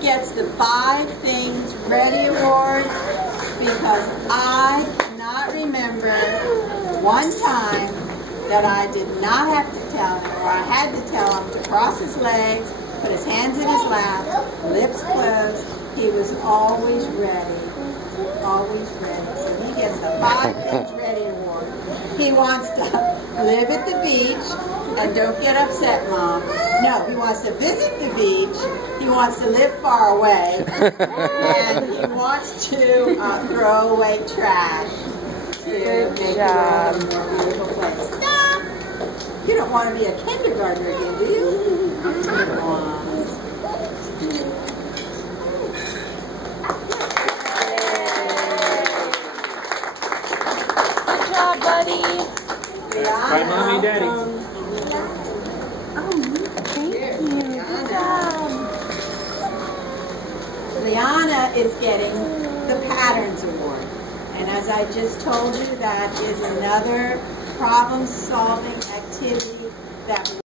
gets the 5 Things Ready Award because I cannot remember one time that I did not have to tell him, or I had to tell him to cross his legs, put his hands in his lap, lips closed. He was always ready. Always ready. So he gets the 5 Things Ready Award. He wants to live at the beach, and don't get upset, Mom. No, he wants to visit the beach, he wants to live far away, and he wants to throw away trash to make the world a more beautiful place. Stop! You don't want to be a kindergartner again, do you? Come on. Good job, buddy. Bye, Mommy and Daddy. Liana is getting the Patterns Award. And as I just told you, that is another problem-solving activity that